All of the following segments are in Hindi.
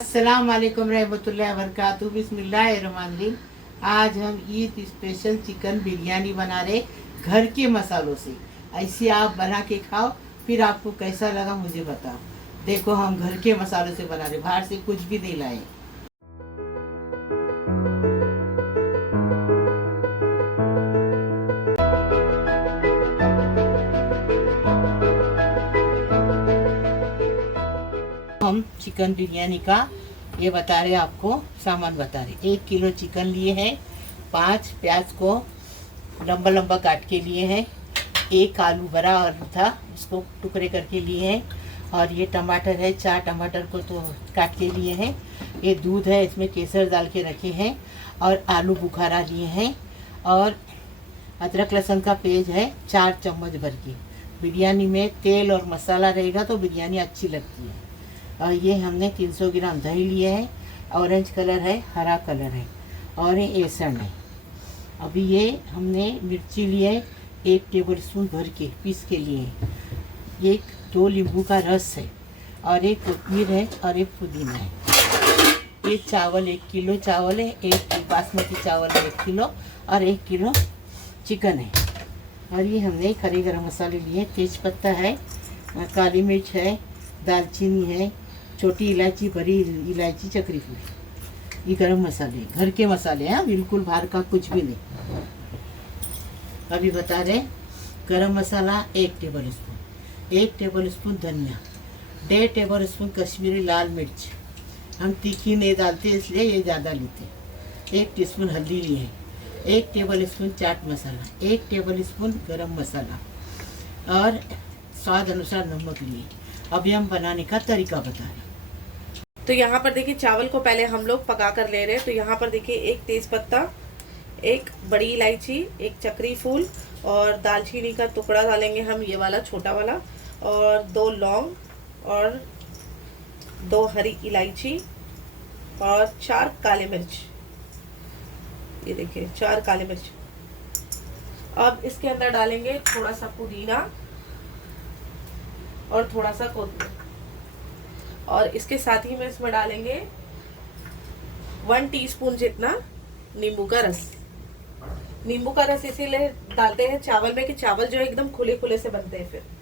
अस्सलाम वालेकुम रहमतुल्लाहि व बरकातुहू। बिस्मिल्लाहिर्रहमानिर्रहीम। आज हम ईद स्पेशल चिकन बिरयानी बना रहे घर के मसालों से। ऐसी आप बना के खाओ, फिर आपको कैसा लगा मुझे बताओ। देखो हम घर के मसालों से बना रहे, बाहर से कुछ भी नहीं लाए। हम चिकन बिरयानी का ये बता रहे आपको, सामान बता रहे। 1 किलो चिकन लिए हैं, 5 प्याज को लंबा लंबा काट के लिए हैं, 1 आलू बड़ा आलू था उसको टुकड़े करके लिए हैं, और ये टमाटर है 4 टमाटर को तो काट के लिए हैं। ये दूध है, इसमें केसर डाल के रखे हैं, और आलू बुखारा लिए हैं, और अदरक लहसुन का पेस्ट है 4 चम्मच भर के। बिरयानी में तेल और मसाला रहेगा तो बिरयानी अच्छी लगती है। और ये हमने 300 ग्राम दही लिए है, ऑरेंज कलर है, हरा कलर है, और ये बेसन है। अभी ये हमने मिर्ची लिए 1 टेबल स्पून भर के पीस के लिए, 2 नींबू का रस है, और एक कोतमीर है, और एक पुदीना है। ये चावल 1 किलो चावल है, 1 बासमती चावल है 1 किलो, और 1 किलो चिकन है। और ये हमने खड़े गरम मसाले लिए, तेज पत्ता है, काली मिर्च है, दालचीनी है, छोटी इलायची, बड़ी इलायची, चक्री फूल। ये गरम मसाले घर के मसाले हैं, बिल्कुल बाहर का कुछ भी नहीं। अभी बता रहे, गरम मसाला 1 टेबल स्पून, 1 टेबल स्पून धनिया, 1.5 टेबल स्पून कश्मीरी लाल मिर्च। हम तीखी नहीं डालते इसलिए ये ज़्यादा लेते। 1 टीस्पून हल्दी लिए, 1 table spoon chaat masala, 1 table spoon गरम मसाला, और स्वाद अनुसार नमक लिए। अभी हम बनाने का तरीका बता रहे हैं। तो यहाँ पर देखिए चावल को पहले हम लोग पका कर ले रहे हैं। तो यहाँ पर देखिए 1 तेज पत्ता, 1 बड़ी इलायची, 1 चक्री फूल, और दालचीनी का टुकड़ा डालेंगे हम, ये वाला छोटा वाला, और 2 लौंग, और 2 हरी इलायची, और 4 काले मिर्च। ये देखिए 4 काले मिर्च। अब इसके अंदर डालेंगे थोड़ा सा पुदीना और थोड़ा सा कोथिंबीर, और इसके साथ ही में इसमें डालेंगे 1 टीस्पून जितना नींबू का रस। नींबू का रस इसीलिए डालते हैं चावल में कि चावल जो है एकदम खुले खुले से बनते हैं। फिर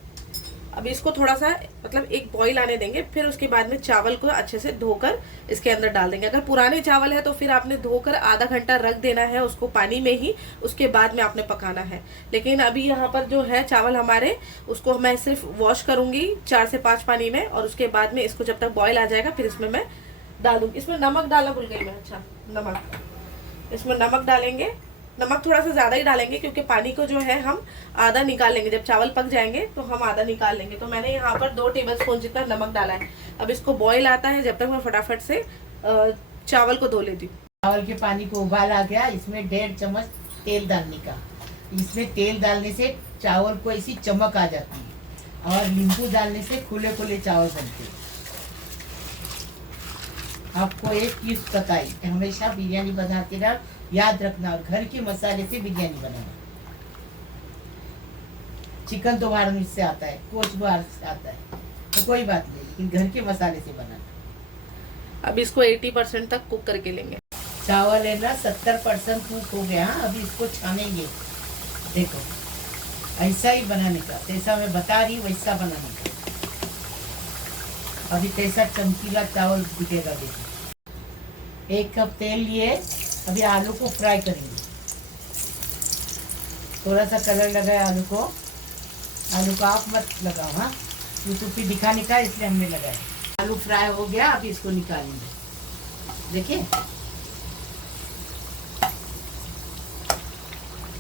अभी इसको थोड़ा सा मतलब एक बॉईल आने देंगे, फिर उसके बाद में चावल को अच्छे से धोकर इसके अंदर डाल देंगे। अगर पुराने चावल है तो फिर आपने धोकर आधा घंटा रख देना है उसको पानी में ही, उसके बाद में आपने पकाना है। लेकिन अभी यहाँ पर जो है चावल हमारे, उसको मैं सिर्फ वॉश करूंगी 4 से 5 पानी में, और उसके बाद में इसको जब तक बॉयल आ जाएगा फिर इसमें मैं डालूंगी। इसमें नमक डालना भूल गई मैं, अच्छा नमक, इसमें नमक डालेंगे। नमक थोड़ा सा ज़्यादा ही डालेंगे क्योंकि पानी को जो है हम आधा निकाल लेंगे, जब चावल पक जाएंगे तो हम आधा निकाल लेंगे। तो मैंने यहाँ पर 2 टेबल स्पून जितना नमक डाला है। अब इसको बॉईल आता है, जब तक मैं फटाफट से चावल को धो लेती हूँ। चावल के पानी को उबाल आ गया, इसमें 1.5 चम्मच तेल डालने का। इसमें तेल डालने से चावल को ऐसी चमक आ जाती है, और नींबू डालने से खुले खुले चावल बनते हैं। आपको एक चीज बताई, हमेशा बिरयानी बनाते रहो, याद रखना घर के मसाले से बिरयानी बनाना। चिकन तो बाहर से आता है, कोच बाहर से आता है, तो कोई बात नहीं, लेकिन घर के मसाले से बनाना। अब इसको 80% तक कुक करके लेंगे। चावल है ना 70% कुक हो गया। अभी इसको छानेंगे। देखो ऐसा ही बनाने का, जैसा मैं बता रही वैसा बनाने का। अभी कैसा चमकीला चावल दिखेगा। देखो 1 कप तेल लिए, अभी आलू को फ्राई करेंगे। थोड़ा सा कलर लगाया आलू को। आलू को आप मत लगाओ, हाँ, यूट्यूब पे दिखाने का इसलिए हमने लगाया। आलू फ्राई हो गया, अभी इसको निकालेंगे। देखिए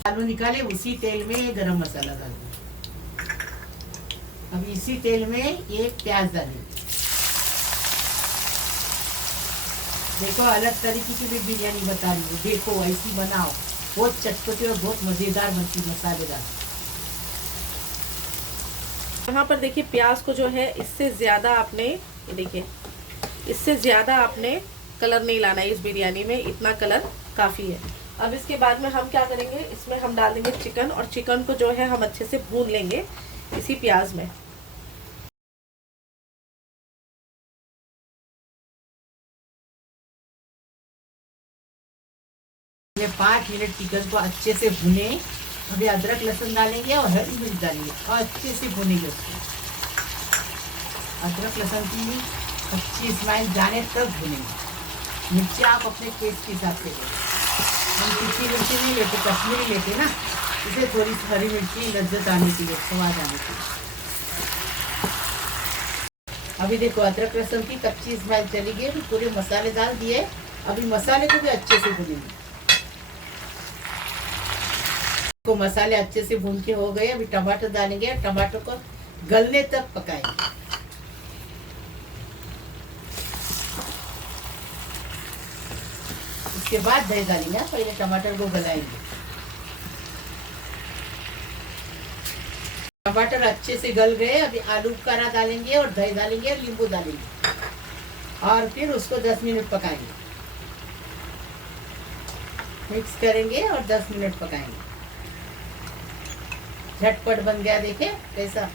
आलू निकाले, उसी तेल में गरम मसाला डाल दो। अभी इसी तेल में 1 प्याज डालेंगे। देखो अलग तरीके की भी बिरयानी बता रही हूँ, देखो ऐसी बनाओ, बहुत चटपटी और बहुत मजेदार बनती, मसालेदार। यहाँ पर देखिए प्याज को जो है इससे ज्यादा आपने, ये देखिए इससे ज्यादा आपने कलर नहीं लाना है इस बिरयानी में, इतना कलर काफी है। अब इसके बाद में हम क्या करेंगे, इसमें हम डाल देंगे चिकन, और चिकन को जो है हम अच्छे से भून लेंगे इसी प्याज में। हमने 5 मिनट चिकन को अच्छे से भुने। अभी अदरक लहसुन डालेंगे और हरी मिर्च डालेंगे और अच्छे से भुनेंगे उसको। अदरक लहसुन की अच्छी स्मेल जाने तक भुनेंगे। मिर्ची आप अपने टेस्ट के हिसाब से लें। हम तीखी मिर्ची नहीं लेते, कश्मीरी लेते ना, इसे थोड़ी सी हरी मिर्ची लज्जत आने के लिए, स्वाद आने के लिए। अभी देखो अदरक लहसुन की कच्ची स्मेल चली गई। अभी पूरे मसाले डाल दिए। अभी मसाले को भी अच्छे से भुनेंगे। तो मसाले अच्छे से भून के हो गए। अभी टमाटर डालेंगे। टमाटर को गलने तक पकाएंगे। उसके बाद दही डालेंगे। पहले टमाटर को गलाएंगे। टमाटर अच्छे से गल गए। अभी आलू बुखारा डालेंगे और दही डालेंगे और नींबू डालेंगे और फिर उसको 10 मिनट पकाएंगे। मिक्स करेंगे और 10 मिनट पकाएंगे। झटपट बन गया, देखे कैसा।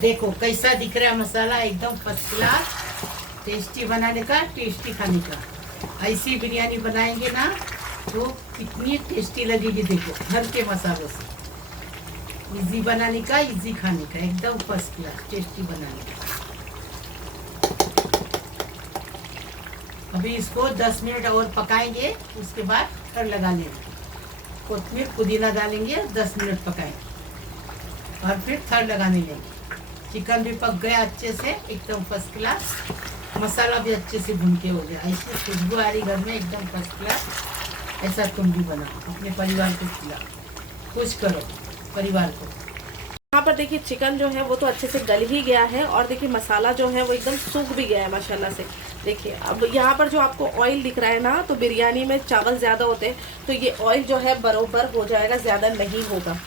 देखो कैसा दिख रहा है मसाला, एकदम फर्स्ट क्लास। टेस्टी बनाने का, टेस्टी खाने का। ऐसी बिरयानी बनाएंगे ना तो कितनी टेस्टी लगेगी। देखो घर के मसालों से, इजी बनाने का, इजी खाने का, एकदम फर्स्ट क्लास टेस्टी बनाने का। अभी इसको 10 मिनट और पकाएंगे। उसके बाद थर लगा लेंगे। कोथिमीर पुदीना डालेंगे और 10 मिनट पकाएंगे और फिर थर लगाने लेंगे। चिकन भी पक गया अच्छे से, एकदम फर्स्ट क्लास। मसाला भी अच्छे से भून के हो गया। ऐसी खुशबू आ रही घर में, एकदम फर्स्ट क्लास। ऐसा तुम भी बनाओ, अपने परिवार को खिलाओ, खुश करो परिवार को। यहाँ पर देखिए चिकन जो है वो तो अच्छे से गल ही गया है और देखिए मसाला जो है वो एकदम सूख भी गया है माशाल्लाह से। देखिए अब यहाँ पर जो आपको ऑयल दिख रहा है ना, तो बिरयानी में चावल ज़्यादा होते हैं तो ये ऑयल जो है बरोबर हो जाएगा, ज़्यादा नहीं होगा।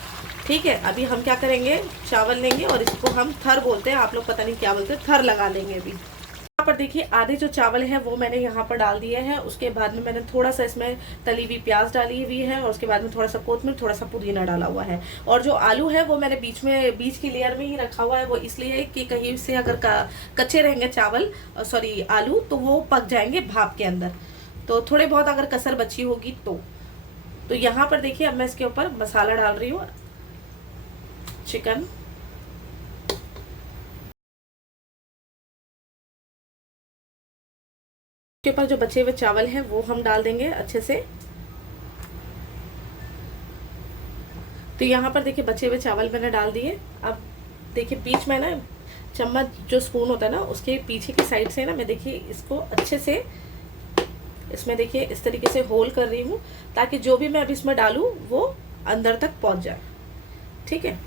ठीक है, अभी हम क्या करेंगे, चावल लेंगे और इसको हम थर बोलते हैं, आप लोग पता नहीं क्या बोलते हैं, थर लगा लेंगे। अभी यहाँ पर देखिए आधे जो चावल है वो मैंने यहाँ पर डाल दिए हैं। उसके बाद में मैंने थोड़ा सा इसमें तली हुई प्याज डाली हुई है और उसके बाद में थोड़ा सा कोथिमीर, थोड़ा सा पुदीना डाला हुआ है। और जो आलू है वो मैंने बीच की लेयर में ही रखा हुआ है। वो इसलिए कि कहीं से अगर कच्चे रहेंगे चावल, सॉरी आलू, तो वो पक जाएंगे भाप के अंदर। तो थोड़े बहुत अगर कसर बची होगी तो यहाँ पर देखिए अब मैं इसके ऊपर मसाला डाल रही हूँ। चिकन, के ऊपर जो बचे हुए चावल हैं वो हम डाल देंगे अच्छे से। तो यहाँ पर देखिए बचे हुए चावल मैंने डाल दिए। अब देखिए बीच में ना चम्मच, जो स्पून होता है ना, उसके पीछे की साइड से ना मैं देखिए इसको अच्छे से, इसमें देखिए इस तरीके से होल कर रही हूँ ताकि जो भी मैं अभी इसमें डालूँ वो अंदर तक पहुँच जाए। ठीक है,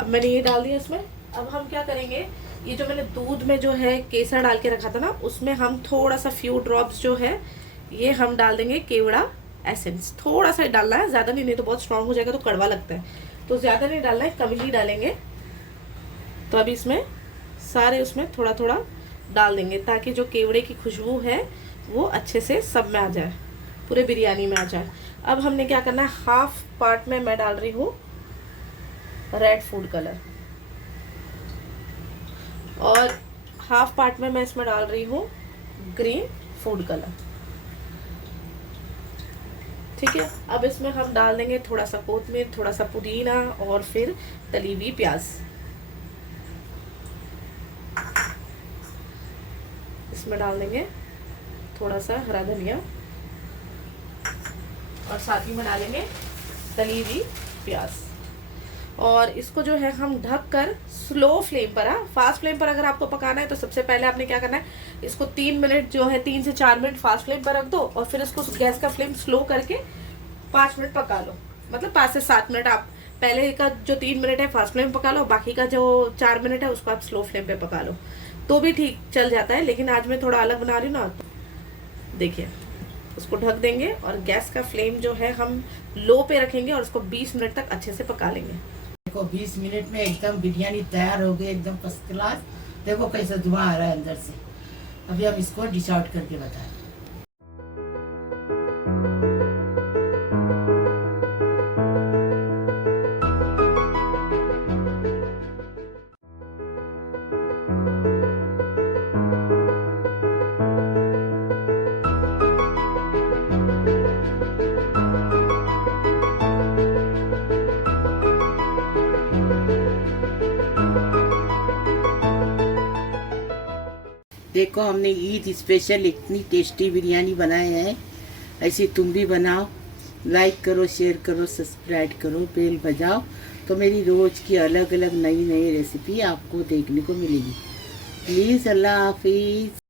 अब मैंने ये डाल दिया इसमें। अब हम क्या करेंगे, ये जो मैंने दूध में जो है केसर डाल के रखा था ना, उसमें हम थोड़ा सा फ्यू ड्रॉप्स जो है ये हम डाल देंगे केवड़ा एसेंस। थोड़ा सा डालना है, ज़्यादा नहीं तो बहुत स्ट्रांग हो जाएगा तो कड़वा लगता है, तो ज़्यादा नहीं डालना है, कम ही डालेंगे। तो अभी इसमें सारे उसमें थोड़ा थोड़ा डाल देंगे ताकि जो केवड़े की खुशबू है वो अच्छे से सब में आ जाए, पूरे बिरयानी में आ जाए। अब हमने क्या करना है, हाफ पार्ट में मैं डाल रही हूँ रेड फूड कलर और हाफ पार्ट में मैं इसमें डाल रही हूँ ग्रीन फूड कलर। ठीक है, अब इसमें हम डाल देंगे थोड़ा सा कोथिमीर, थोड़ा सा पुदीना और फिर तली हुई प्याज। इसमें डाल देंगे थोड़ा सा हरा धनिया और साथ ही में डालेंगे तली हुई प्याज। और इसको जो है हम ढक कर स्लो फ्लेम पर, फास्ट फ्लेम पर अगर आपको पकाना है तो सबसे पहले आपने क्या करना है, इसको 3 मिनट जो है 3 से 4 मिनट फास्ट फ्लेम पर रख दो और फिर इसको गैस का फ्लेम स्लो करके 5 मिनट पका लो। मतलब 5 से 7 मिनट आप पहले का जो 3 मिनट है फास्ट फ्लेम पका लो, बाकी का जो 4 मिनट है उसको आप स्लो फ्लेम पे पका लो, तो भी ठीक चल जाता है। लेकिन आज मैं थोड़ा अलग बना रही हूँ ना, तो देखिए उसको ढक देंगे और गैस का फ्लेम जो है हम लो पे रखेंगे और उसको 20 मिनट तक अच्छे से पका लेंगे। देखो 20 मिनट में एकदम बिरयानी तैयार हो गई, एकदम फर्स्ट क्लास। देखो कैसा धुआं आ रहा है अंदर से। अभी हम इसको डिश आउट करके बताएं। देखो हमने ईद स्पेशल इतनी टेस्टी बिरयानी बनाए हैं, ऐसी तुम भी बनाओ। लाइक करो, शेयर करो, सब्सक्राइब करो, बेल बजाओ, तो मेरी रोज़ की अलग अलग नई नई रेसिपी आपको देखने को मिलेगी। प्लीज़, अल्लाह हाफिज़।